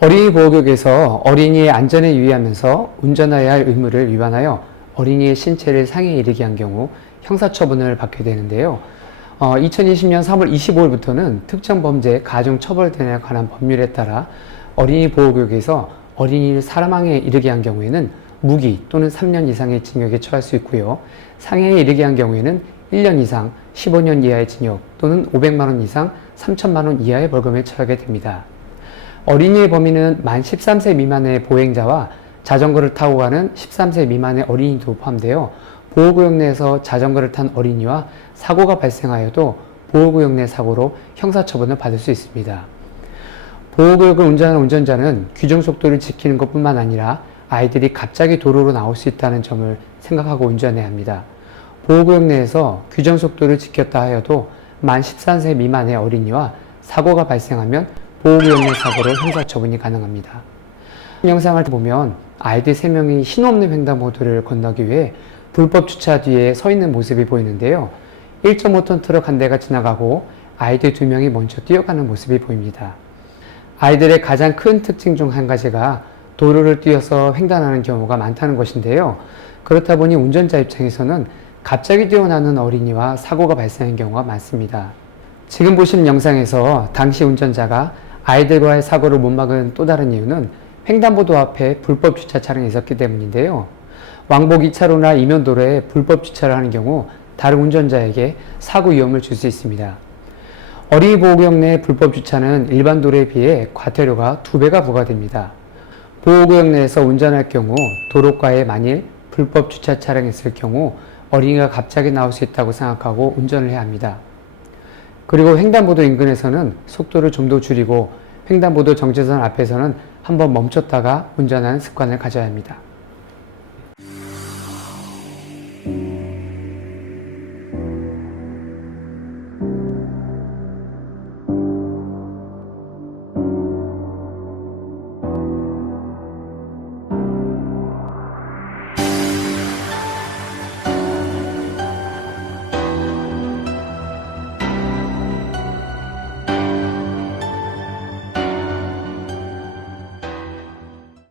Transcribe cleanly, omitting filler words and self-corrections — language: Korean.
어린이 보호구역에서 어린이의 안전에 유의하면서 운전해야 할 의무를 위반하여 어린이의 신체를 상해에 이르게 한 경우 형사처분을 받게 되는데요. 2020년 3월 25일부터는 특정 범죄 가중처벌등에 관한 법률에 따라 어린이 보호구역에서 어린이를 사망에 이르게 한 경우에는 무기 또는 3년 이상의 징역에 처할 수 있고요. 상해에 이르게 한 경우에는 1년 이상 15년 이하의 징역 또는 500만 원 이상 3천만 원 이하의 벌금에 처하게 됩니다. 어린이의 범위는 만 13세 미만의 보행자와 자전거를 타고 가는 13세 미만의 어린이도 포함되어 보호구역 내에서 자전거를 탄 어린이와 사고가 발생하여도 보호구역 내 사고로 형사처분을 받을 수 있습니다. 보호구역을 운전하는 운전자는 규정 속도를 지키는 것뿐만 아니라 아이들이 갑자기 도로로 나올 수 있다는 점을 생각하고 운전해야 합니다. 보호구역 내에서 규정 속도를 지켰다 하여도 만 13세 미만의 어린이와 사고가 발생하면 보호구역 내 사고로 형사처분이 가능합니다. 영상을 보면 아이들 3명이 신호없는 횡단보도를 건너기 위해 불법 주차 뒤에 서 있는 모습이 보이는데요. 1.5톤 트럭 한 대가 지나가고 아이들 2명이 먼저 뛰어가는 모습이 보입니다. 아이들의 가장 큰 특징 중 한 가지가 도로를 뛰어서 횡단하는 경우가 많다는 것인데요. 그렇다 보니 운전자 입장에서는 갑자기 뛰어나는 어린이와 사고가 발생하는 경우가 많습니다. 지금 보시는 영상에서 당시 운전자가 아이들과의 사고를 못 막은 또 다른 이유는 횡단보도 앞에 불법 주차 차량이 있었기 때문인데요. 왕복 2차로나 이면도로에 불법 주차를 하는 경우 다른 운전자에게 사고 위험을 줄 수 있습니다. 어린이 보호구역 내 불법 주차는 일반 도로에 비해 과태료가 2배가 부과됩니다. 보호구역 내에서 운전할 경우 도로가에 만일 불법 주차 차량이 있을 경우 어린이가 갑자기 나올 수 있다고 생각하고 운전을 해야 합니다. 그리고 횡단보도 인근에서는 속도를 좀 더 줄이고 횡단보도 정지선 앞에서는 한번 멈췄다가 운전하는 습관을 가져야 합니다.